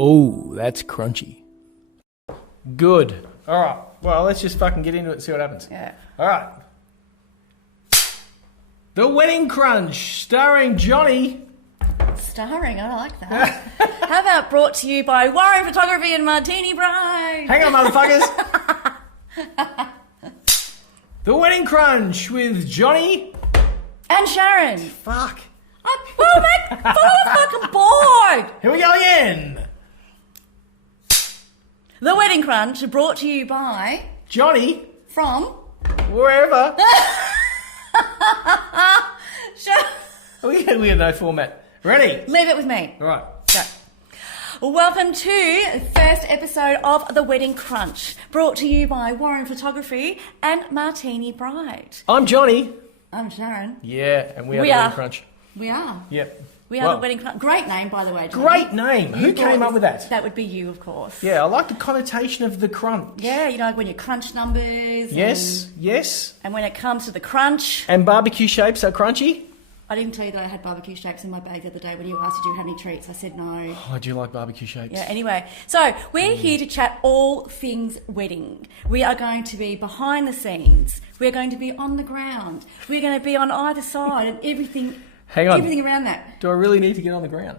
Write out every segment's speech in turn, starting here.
Oh, that's crunchy. Good. All right. Well, let's just fucking get into it and see what happens. Yeah. All right. The Wedding Crunch, starring Johnny. Starring, I like that. How about brought to you by Warrenphotography and Martini Bride? Hang on, motherfuckers. The Wedding Crunch with Johnny. And Sharon. Fuck. Oh, mate, follow the fucking board. Here we go again. The Wedding Crunch brought to you by Johnny. From Wherever. Sharon. We had no format. Ready? Leave it with me. All right. Go. Welcome to the first episode of The Wedding Crunch, brought to you by Warrenphotography and Martini Bride. I'm Johnny. I'm Sharon. Yeah, and we are The Wedding Crunch. We are. Yep. We are The Wedding Crunch. Great name, by the way, Johnny. Great name. Who came up with that? That would be you, of course. Yeah, I like the connotation of the crunch. Yeah, you know, when you crunch numbers. Yes, yes. And when it comes to the crunch. And barbecue shapes are crunchy? I didn't tell you that I had barbecue shapes in my bag the other day when you asked, did you have any treats? I said no. Oh, I do like barbecue shapes. Yeah, anyway. So, we're here to chat all things wedding. We are going to be behind the scenes. We're going to be on the ground. We're going to be on either side and everything. Hang on. Everything around that. Do I really need to get on the ground?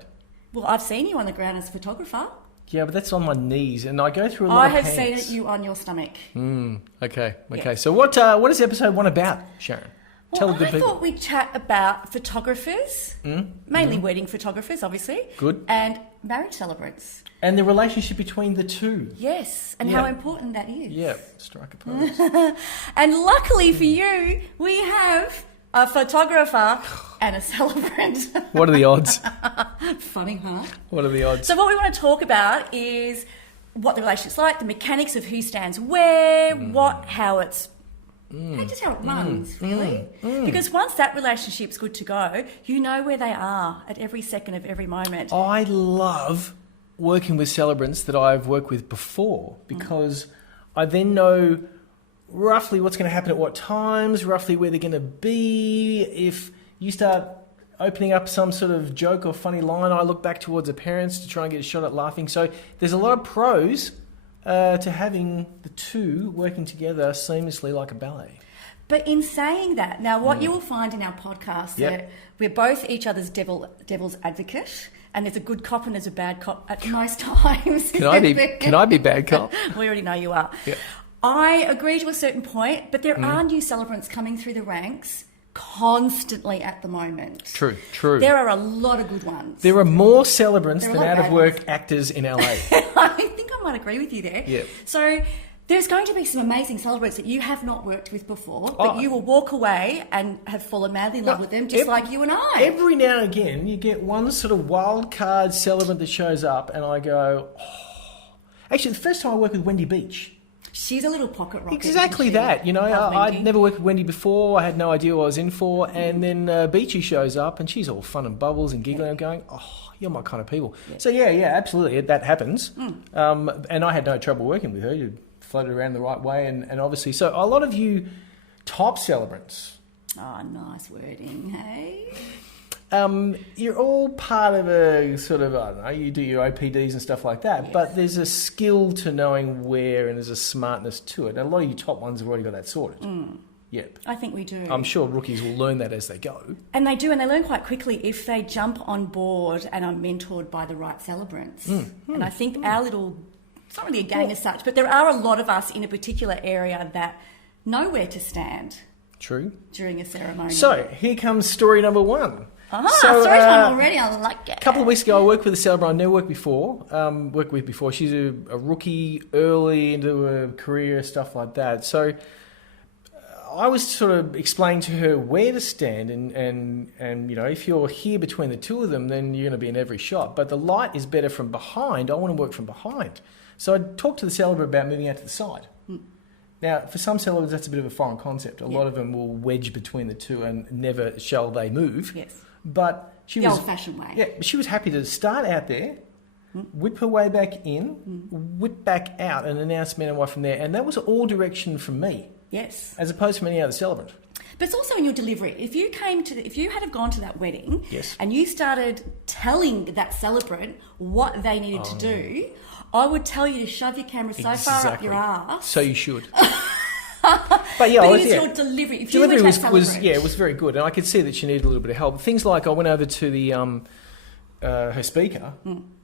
Well, I've seen you on the ground as a photographer. Yeah, but that's on my knees, and I go through a lot of I have pants. seen you on your stomach. Okay. Yeah. So what is episode 1 about, Sharon? Well, I thought we'd chat about photographers, mainly wedding photographers, obviously. Good. And marriage celebrants. And the relationship between the two. Yes, and how important that is. Yeah, strike a pose. And luckily for you, we have a photographer and a celebrant. What are the odds? Funny, huh? What are the odds? So what we want to talk about is what the relationship's like, the mechanics of who stands where, how it runs, really. Because once that relationship's good to go, you know where they are at every second of every moment. I love working with celebrants that I've worked with before because I then know roughly what's going to happen at what times, roughly where they're going to be. If you start opening up some sort of joke or funny line, I look back towards the parents to try and get a shot at laughing. So there's a lot of pros to having the two working together seamlessly like a ballet. But in saying that, now what you will find in our podcast that we're both each other's devil's advocate, and there's a good cop and there's a bad cop at most times. Can I be bad cop? We already know you are. Yeah. I agree to a certain point, but there are new celebrants coming through the ranks constantly at the moment. True. There are a lot of good ones. There are more celebrants than lot of out-of-work actors in LA. I think I might agree with you there. Yeah. So there's going to be some amazing celebrants that you have not worked with before, but you will walk away and have fallen madly in love with them, just like you and I. Every now and again, you get one sort of wild card celebrant that shows up, and I go, oh. Actually, the first time I worked with Wendy Beach. She's a little pocket rocket. Exactly that. You know, I'd never worked with Wendy before. I had no idea what I was in for. And then Beachy shows up and she's all fun and bubbles and giggling. I'm going, oh, you're my kind of people. Yeah. So, yeah, absolutely. That happens. And I had no trouble working with her. You floated around the right way. And obviously, so a lot of you top celebrants. Oh, nice wording, hey? You're all part of a sort of, I don't know, you do your OPDs and stuff like that, but there's a skill to knowing where and there's a smartness to it. And a lot of you top ones have already got that sorted. Yep. I think we do. I'm sure rookies will learn that as they go. And they do, and they learn quite quickly if they jump on board and are mentored by the right celebrants. And I think our little, it's not really a game as such, but there are a lot of us in a particular area that know where to stand. True. During a ceremony. So, here comes story number 1. Story time already. I like it. A couple of weeks ago, I worked with a celebrant I never worked with before. She's a rookie, early into her career, stuff like that. So I was sort of explaining to her where to stand, and you know, if you're here between the two of them, then you're going to be in every shot. But the light is better from behind. I want to work from behind. So I talked to the celebrant about moving out to the side. Now, for some celebrants, that's a bit of a foreign concept. A lot of them will wedge between the two and never shall they move. Yes. But she was old-fashioned way. Yeah, she was happy to start out there, whip her way back in, whip back out, and announce man and wife from there. And that was all direction from me. Yes. As opposed to any other celebrant. But it's also in your delivery. If you had have gone to that wedding, Yes. and you started telling that celebrant what they needed to do, I would tell you to shove your camera so far up your ass. So you should. But yeah, but it is your delivery. If you delivery were to was it was very good, and I could see that she needed a little bit of help. Things like I went over to the her speaker,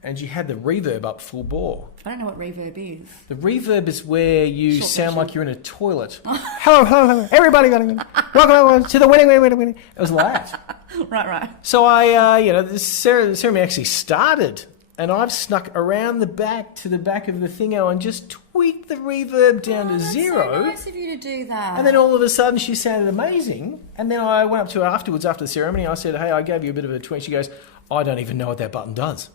and she had the reverb up full bore. I don't know what reverb is. The reverb is where you Short sound version. like you're in a toilet. hello, everybody, welcome to the wedding. It was like that. Right. So I, the ceremony actually started, and I've snuck around the back to the back of the thingo and just tweaked the reverb down to That's zero. so nice of you to do that. And then all of a sudden she sounded amazing. And then I went up to her afterwards, after the ceremony. I said, hey, I gave you a bit of a tweak. She goes, I don't even know what that button does.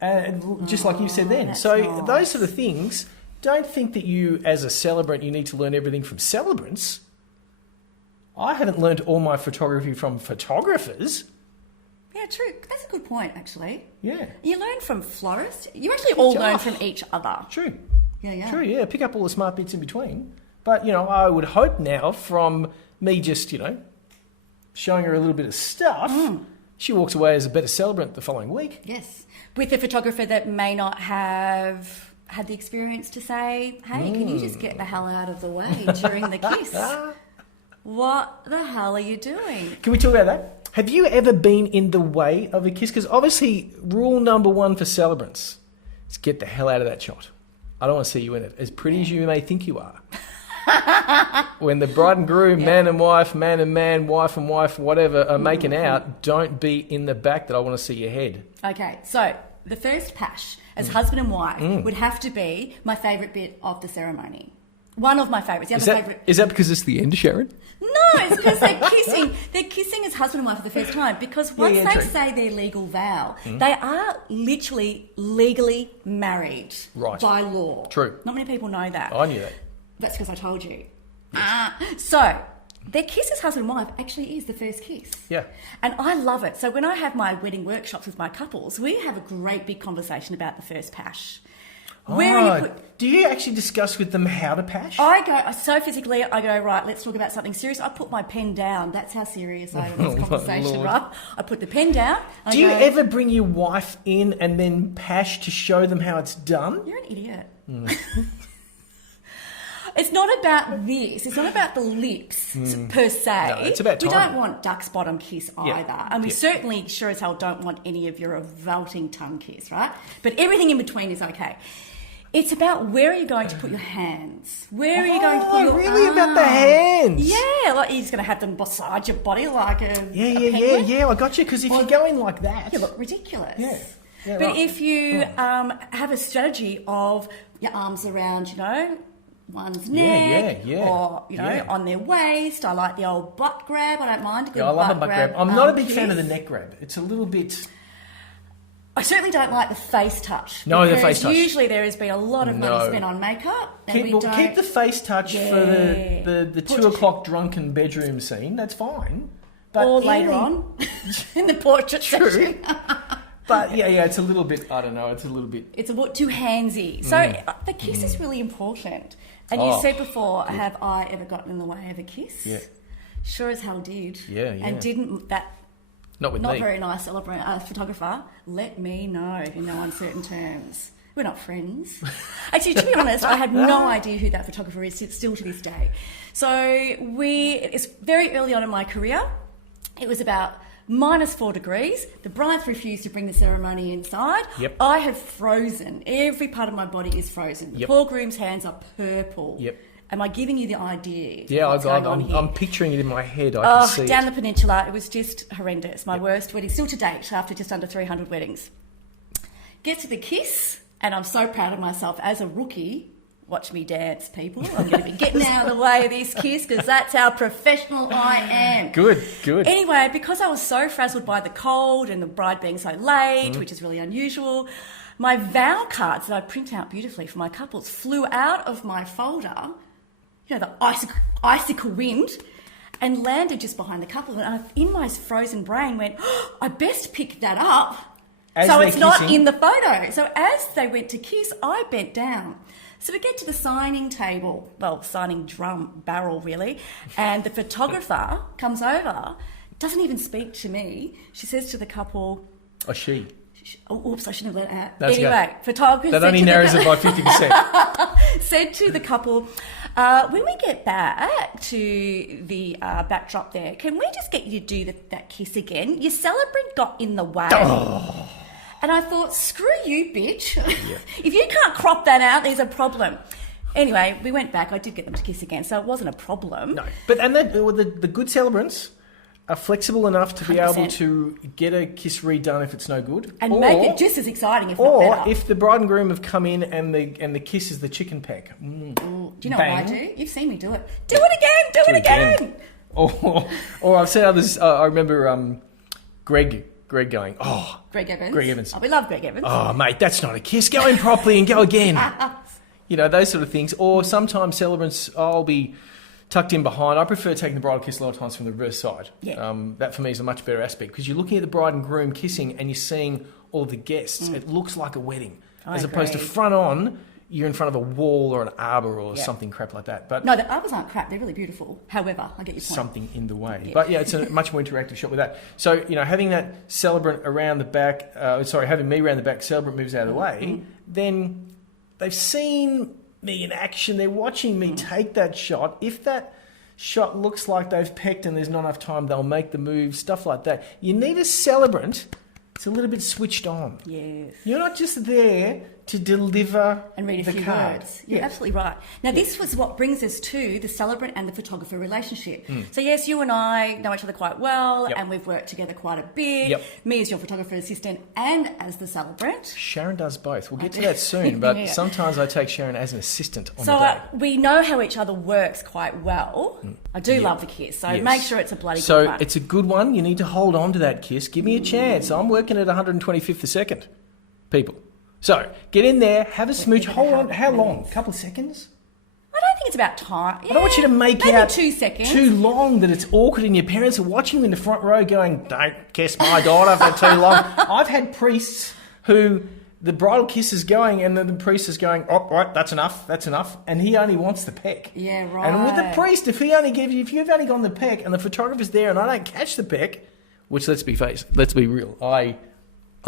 And just like you said then. That's So nice. those sort of things, don't think that you, as a celebrant, you need to learn everything from celebrants. I haven't learned all my photography from photographers. Yeah, true. That's a good point, actually. Yeah. You learn from florists. You actually all learn from each other. True. Yeah. True, yeah. Pick up all the smart bits in between. But, I would hope now from me just, showing her a little bit of stuff, she walks away as a better celebrant the following week. Yes. With a photographer that may not have had the experience to say, hey, can you just get the hell out of the way during the kiss? What the hell are you doing? Can we talk about that? Have you ever been in the way of a kiss? Because obviously, rule number one for celebrants is get the hell out of that shot. I don't want to see you in it, as pretty as you may think you are. When the bride and groom, man and wife, man and man, wife and wife, whatever, are making out, don't be in the back that I want to see your head. Okay, so the first pash as husband and wife would have to be my favourite bit of the ceremony. One of my favourites. Is that because it's the end, Sharon? No, it's because they're kissing. They're kissing as husband and wife for the first time. Because once they true. say their legal vow, they are literally legally married by law. True. Not many people know that. I knew that. That's because I told you. So their kiss as husband and wife actually is the first kiss. Yeah. And I love it. So when I have my wedding workshops with my couples, we have a great big conversation about the first pash. Do you actually discuss with them how to pash? I go, so physically, I go, right, let's talk about something serious. I put my pen down. That's how serious I am in this conversation, right? I put the pen down. Do you ever bring your wife in and then pash to show them how it's done? You're an idiot. It's not about this. It's not about the lips per se. No, it's about We timing. don't want duck's bottom kiss either. And we certainly sure as hell don't want any of your revolting tongue kiss, right? But everything in between is okay. It's about where are you going to put your hands? Where are you going to put your really arms? about the hands? Yeah, like you're just going to have them beside your body like a penguin. Yeah, I got you. Because if you're going like that... You look ridiculous. Yeah, but right. if you have a strategy of your arms around, one's neck or, on their waist. I like the old butt grab. I don't mind a good I love a butt grab. I'm not a big fan of the kiss. neck grab. It's a little bit... I certainly don't like the face touch. No, the because face touch. Usually there has been a lot of money spent on makeup. And Keep the face touch for the 2 o'clock drunken bedroom scene. That's fine. But or later on in the portrait session. But yeah, it's a little bit, I don't know, it's a little bit... It's a bit too handsy. So the kiss is really important. And you said before, have I ever gotten in the way of a kiss? Yeah. Sure as hell did. Yeah. And didn't that Not me. very nice photographer let me know in no uncertain terms. We're not friends. Actually, to be honest, I had no idea who that photographer is still to this day. So it's very early on in my career. It was about -4 degrees. The brides refused to bring the ceremony inside. Yep. I have frozen. Every part of my body is frozen. The poor groom's hands are purple. Yep. Am I giving you the idea? Yeah, I'm picturing it in my head. I can see down it. the peninsula, it was just horrendous. My worst wedding, still to date, after just under 300 weddings. Get to the kiss, and I'm so proud of myself as a rookie. Watch me dance, people. I'm going to be getting out of the way of this kiss because that's how professional I am. Good. Anyway, because I was so frazzled by the cold and the bride being so late, which is really unusual, my vow cards that I print out beautifully for my couples flew out of my folder, the icicle wind, and landed just behind the couple. And I, in my frozen brain, went, I best pick that up so it's not in the photo. So as they went to kiss, I bent down. So we get to the signing table, well, signing drum barrel really, and the photographer comes over, doesn't even speak to me. She says to the couple... Oh, she. Oh, oops, I shouldn't have let it out. That's anyway, okay. photographer... That only narrows it by 50%. Said to the couple, when we get back to the backdrop there, can we just get you to do that kiss again? Your celebrant got in the way. Oh. And I thought, screw you, bitch. Yeah. If you can't crop that out, there's a problem. Anyway, we went back. I did get them to kiss again, so it wasn't a problem. No. But the good celebrants are flexible enough to be 100%. able to get a kiss redone if it's no good. And make it just as exciting, if not or better. if the bride and groom have come in and the kiss is the chicken peck. Ooh, do you know Bang. what I do? You've seen me do it. Do it again! Or I've seen others. I remember Greg going, oh... Greg Evans. Greg Evans. Oh, we love Greg Evans. Oh, mate, that's not a kiss. Go in properly and go again. You know, those sort of things. Or sometimes celebrants, I'll be tucked in behind. I prefer taking the bridal kiss a lot of times from the reverse side. Yeah. That for me is a much better aspect because you're looking at the bride and groom kissing and you're seeing all the guests. It looks like a wedding. I As opposed to agree. front on, you're in front of a wall or an arbor or something crap like that. But No, the arbors aren't crap. They're really beautiful. However, I get your point. something in the way. Yeah. But yeah, it's a much more interactive shot with that. So, you know, having that celebrant around the back, having me around the back, celebrant moves out of the way, then they've seen me in action. They're watching me take that shot. If that shot looks like they've pecked and there's not enough time, they'll make the move, stuff like that. You need a celebrant that's a little bit switched on. Yes. You're not just there to deliver And read a the few card. words. You're absolutely right. Now, this was what brings us to the celebrant and the photographer relationship. So, yes, you and I know each other quite well, and we've worked together quite a bit. Yep. Me as your photographer assistant and as the celebrant. Sharon does both. We'll get to that soon, but Yeah. sometimes I take Sharon as an assistant on So the day. we know how each other works quite well. I do love the kiss, so Yes. make sure it's a bloody So good one. it's a good one. You need to hold on to that kiss. Give me a chance. I'm working at 125th a second, people. So get in there, have a smooch. give it a Hold on. hug, How long? please. A couple of seconds? I don't think it's about time. I don't want you to make maybe out 2 seconds. too long that it's awkward and your parents are watching you in the front row going, don't kiss my daughter for too long. I've had priests who the bridal kiss is going and then the priest is going, oh, right, that's enough. And he only wants the peck. Yeah, right. And with the priest, if you've only gone the peck and the photographer's there and I don't catch the peck, which let's be real,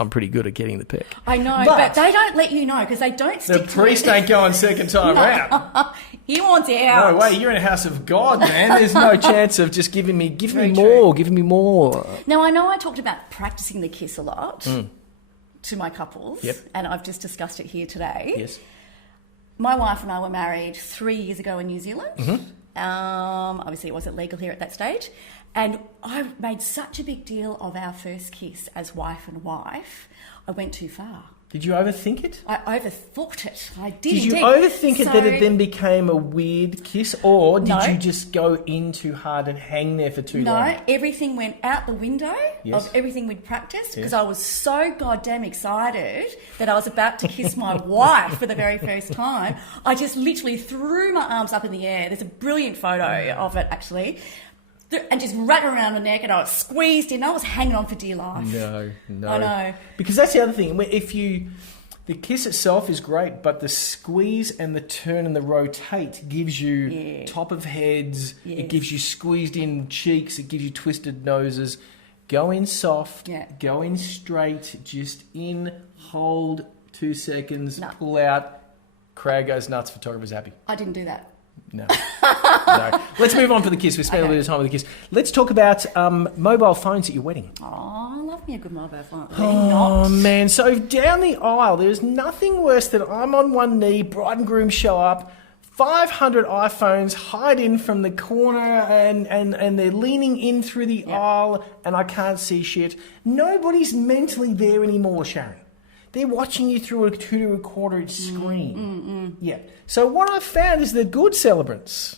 I'm pretty good at getting the peck. I know, but they don't let you know because they don't The stick to priest it. ain't going second time round. He wants out. No way, you're in a house of God, man. There's no chance of just giving me Very more. Now, I know I talked about practicing the kiss a lot to my couples, Yep. and I've just discussed it here today. Yes. My wife and I were married 3 years ago in New Zealand. Mm-hmm. Obviously, it wasn't legal here at that stage. And I made such a big deal of our first kiss as wife and wife, I went too far. Did you overthink it? I overthought it. I did. Did you indeed. overthink it So- that it then became a weird kiss, or did No. you just go in too hard and hang there for too long? No, everything went out the window Yes. of everything we'd practiced because Yes. I was so goddamn excited that I was about to kiss my wife for the very first time. I just literally threw my arms up in the air. There's a brilliant photo of it, actually. And just wrapped around the neck and I was squeezed in. I was hanging on for dear life. No. I know. Because that's the other thing. The kiss itself is great, but the squeeze and the turn and the rotate gives you top of heads. Yes. It gives you squeezed in cheeks. It gives you twisted noses. Go in soft. Yeah. Go in straight. Just in, hold 2 seconds, No. pull out. Crowd goes nuts. Photographer's happy. I didn't do that. No. No. Let's move on for the kiss. We spent a bit of time with the kiss. Let's talk about mobile phones at your wedding. Oh, I love me a good mobile phone. Oh, man. So down the aisle, there's nothing worse than I'm on one knee, bride and groom show up, 500 iPhones hide in from the corner and they're leaning in through the aisle and I can't see shit. Nobody's mentally there anymore, Sharon. They're watching you through a 2.25-inch screen. Yeah. So what I've found is that good celebrants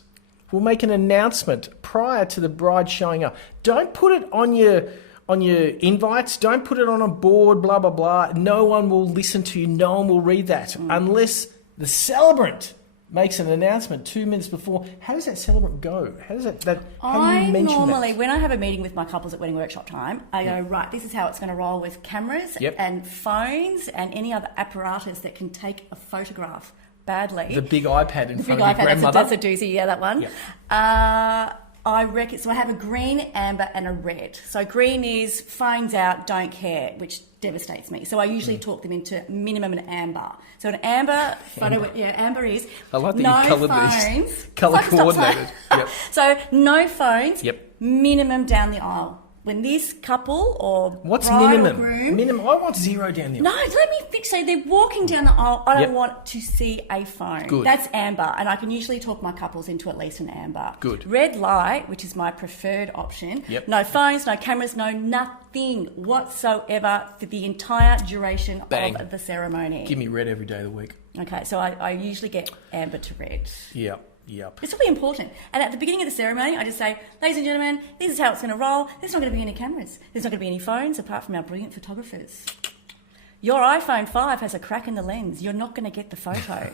will make an announcement prior to the bride showing up. Don't put it on your invites. Don't put it on a board, blah, blah, blah. No one will listen to you. No one will read that unless the celebrant makes an announcement 2 minutes before. How does that celebrant go? How do you mention Normally, that? when I have a meeting with my couples at wedding workshop time, I go, right, this is how it's going to roll with cameras Yep. and phones and any other apparatus that can take a photograph badly. The big iPad in The big front of your iPad, grandmother. that's a doozy, yeah, that one. Yeah. I reckon, so I have a green, amber and a red. So green is phones out, don't care, which devastates me. So I usually talk them into minimum an amber. So an amber photo, amber is I like that no you coloured phones. these. Colour coordinated. Yep. So no phones, Yep. minimum down the aisle. When this couple or What's bride minimum? or groom... Minimum. I want 0 down there. No, let me think. So they're walking down the aisle. I don't Yep. want to see a phone. Good. That's amber, and I can usually talk my couples into at least an amber. Good. Red light, which is my preferred option. Yep. No phones, no cameras, no nothing whatsoever for the entire duration Bang. of the ceremony. Give me red every day of the week. Okay, so I usually get amber to red. Yep. Yep. It's really important. And at the beginning of the ceremony, I just say, ladies and gentlemen, this is how it's going to roll. There's not going to be any cameras. There's not going to be any phones apart from our brilliant photographers. Your iPhone 5 has a crack in the lens. You're not going to get the photo.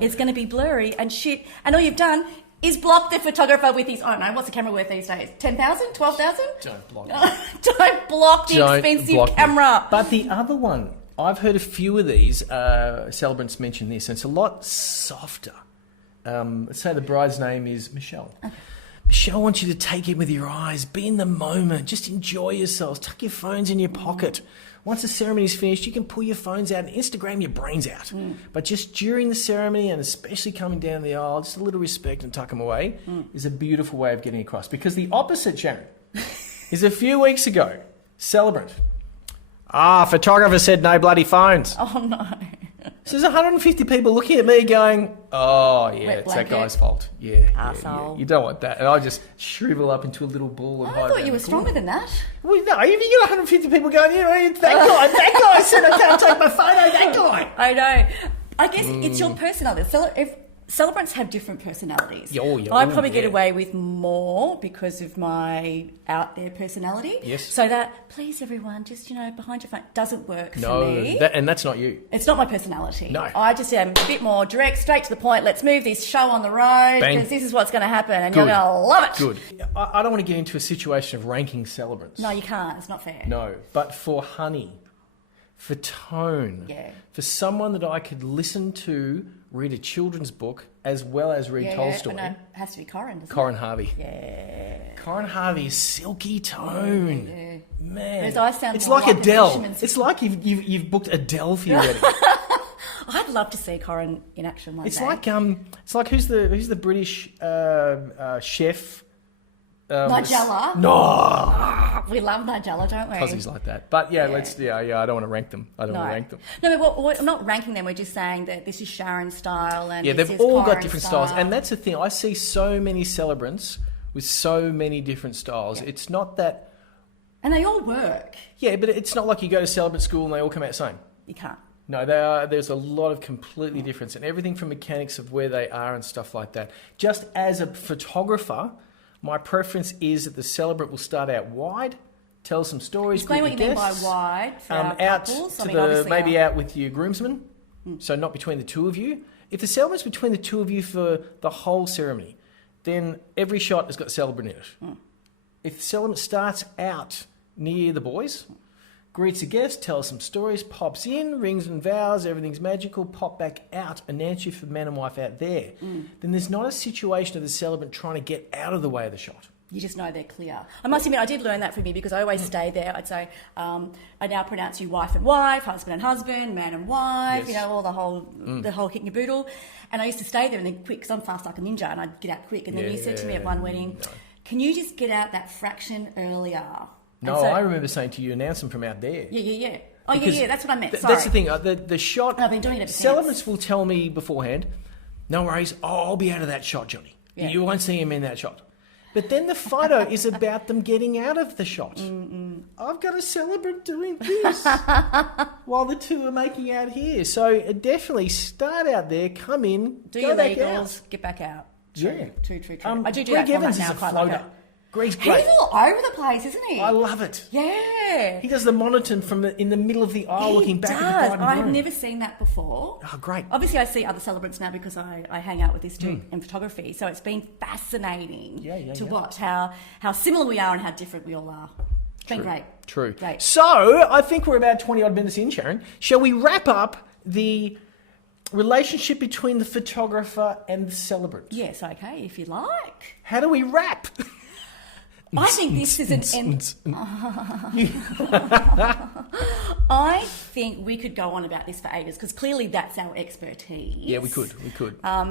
It's going to be blurry and shit. And all you've done is block the photographer with his, I don't know, what's a camera worth these days? 10,000? 12,000? Don't block Don't block the Don't expensive block camera. But the other one, I've heard a few of these celebrants mention this, and it's a lot softer. Let's say the bride's name is Michelle. Okay. Michelle wants you to take it with your eyes. Be in the moment. Just enjoy yourselves. Tuck your phones in your pocket. Once the ceremony's finished, you can pull your phones out and Instagram your brains out. But just during the ceremony, and especially coming down the aisle, just a little respect and tuck them away is a beautiful way of getting across. Because the opposite, Sharon, is a few weeks ago, Celebrant. Photographer said no bloody phones. Oh, no. So there's 150 people looking at me going, oh, yeah, Wet it's that blanket. guy's fault. Yeah, Arsehole. yeah. You don't want that. And I just shrivel up into a little ball and I hide thought around you were the corner. stronger than that. Well, no, if you get 150 people going, you know, it's that guy said I can't take my photo, that guy. I know. I guess it's your personality. Celebrants have different personalities. I probably get away with more because of my out there personality. Yes. So that, please everyone, just, behind your phone, doesn't work for me. And that's not you. It's not my personality. No. I just am a bit more direct, straight to the point. Let's move this show on the road because this is what's going to happen and you're going to love it. Good. I don't want to get into a situation of ranking celebrants. No, you can't. It's not fair. No, but for honey, for tone, for someone that I could listen to read a children's book as well as read Tolstoy. No, it has to be Corin, doesn't Corin Harvey. Yeah. Corin Harvey is silky tone. Yeah. Man. Whereas I sound it's more like like a Adele. fisherman's- It's like you've booked Adele for your wedding. I'd love to see Corin in action one day. It's like who's the British chef? Nigella. No. We love Nigella, don't we? Because he's like that. But I don't want to rank them. I don't want to rank them. No, but we're not ranking them. We're just saying that this is Sharon's style and this they've is all got Corin's different style. styles. And that's the thing. I see so many celebrants with so many different styles. Yeah. It's not that... And they all work. Yeah, but it's not like you go to celebrant school and they all come out the same. You can't. No, there's a lot of completely difference. And everything from mechanics of where they are and stuff like that. Just as a photographer... My preference is that the celebrant will start out wide, tell some stories. Explain what you mean by wide for our couples. Maybe out with your groomsmen, so not between the two of you. If the celebrant's between the two of you for the whole ceremony, then every shot has got celebrant in it. If the celebrant starts out near the boys, greets a guest, tells some stories, pops in, rings and vows, everything's magical, pop back out, announce you for man and wife out there. Then there's not a situation of the celebrant trying to get out of the way of the shot. You just know they're clear. I must admit, I did learn that from you because I always stay there. I'd say, I now pronounce you wife and wife, husband and husband, man and wife, all the whole kit and caboodle. And I used to stay there and then quick, because I'm fast like a ninja, and I'd get out quick. And then you said to me at one wedding, can you just get out that fraction earlier? No, I remember saying to you, announce them from out there. Yeah. Oh, yeah, that's what I meant. Sorry. That's the thing. The shot... I've been doing it ever Celebrants since. will tell me beforehand, no worries, I'll be out of that shot, Johnny. Yeah. You won't see him in that shot. But then the photo is about them getting out of the shot. I've got a celebrant doing this while the two are making out here. So definitely start out there, come in, do go your back legals, out. get back out. True. I do Greg that Evans now is a quite floater. like it. Greg's great. He's all over the place, isn't he? I love it. Yeah. He does the monotone from in the middle of the aisle looking back at the bride and I've groom. never seen that before. Oh, great. Obviously, I see other celebrants now because I hang out with this dude in photography. So it's been fascinating to watch how similar we are and how different we all are. It's been great. True. Great. So I think we're about 20 odd minutes in, Sharon. Shall we wrap up the relationship between the photographer and the celebrant. Yes, okay, if you like. How do we rap? I think this is I think we could go on about this for ages because clearly that's our expertise. Yeah, we could.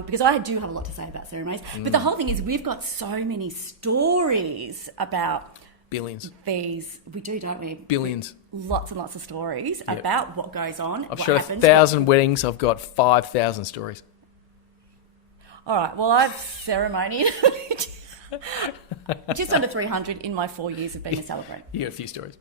Because I do have a lot to say about ceremonies. But the whole thing is we've got so many stories about Billions. these. We do, don't we? Billions. Lots and lots of stories about what goes on. I've what shot happens. 1,000 weddings. I've got 5,000 stories. All right. Well, I've ceremonied just under 300 in my 4 years of being a celebrant. You got a few stories.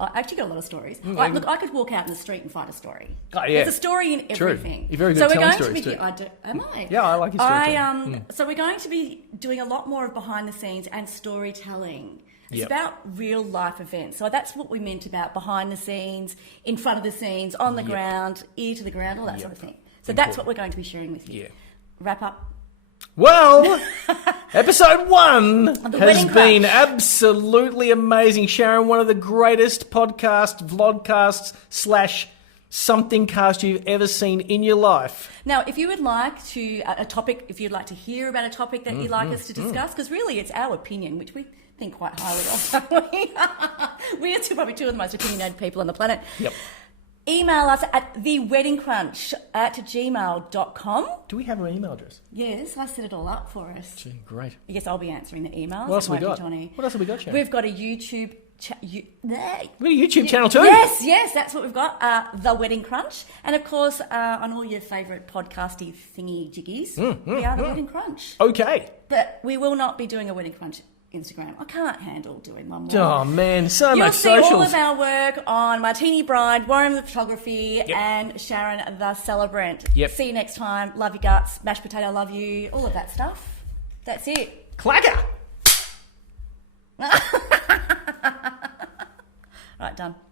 I actually got a lot of stories. Like, look, I could walk out in the street and find a story. Oh, yeah. There's a story in everything. True. You're very good at telling stories too. Am I? Yeah, I like your storytelling. So we're going to be doing a lot more of behind the scenes and storytelling. It's Yep. about real life events. So that's what we meant about behind the scenes, in front of the scenes, on the ground, ear to the ground, all that sort of thing. So that's what we're going to be sharing with you. Yeah. Wrap up. Well, episode 1 has Wedding been Crunch. absolutely amazing. Sharon, one of the greatest vlogcasts / something cast you've ever seen in your life. Now, if you would like to, if you'd like to hear about a topic that you'd like us to discuss, because really it's our opinion, which we think quite highly of, don't we? We are probably two of the most opinionated people on the planet. Yep. Email us at theweddingcrunch@gmail.com. Do we have an email address? Yes, I set it all up for us. Gee, great. Yes, I'll be answering the emails. What else have we It won't got? be Johnny. What else have we got, Sharon? We've got a YouTube... We got a YouTube channel too? Yes, that's what we've got. The Wedding Crunch. And of course, on all your favourite podcasty thingy jiggies, we are The Wedding Crunch. Okay. But we will not be doing a Wedding Crunch Instagram. I can't handle doing one more. Oh, man, so You'll much see all socials. of our work on Martini Bride, Warrenphotography, and Sharon the Celebrant. Yep. See you next time. Love your guts. Mashed potato, love you. All of that stuff. That's it. Clacker! Right, done.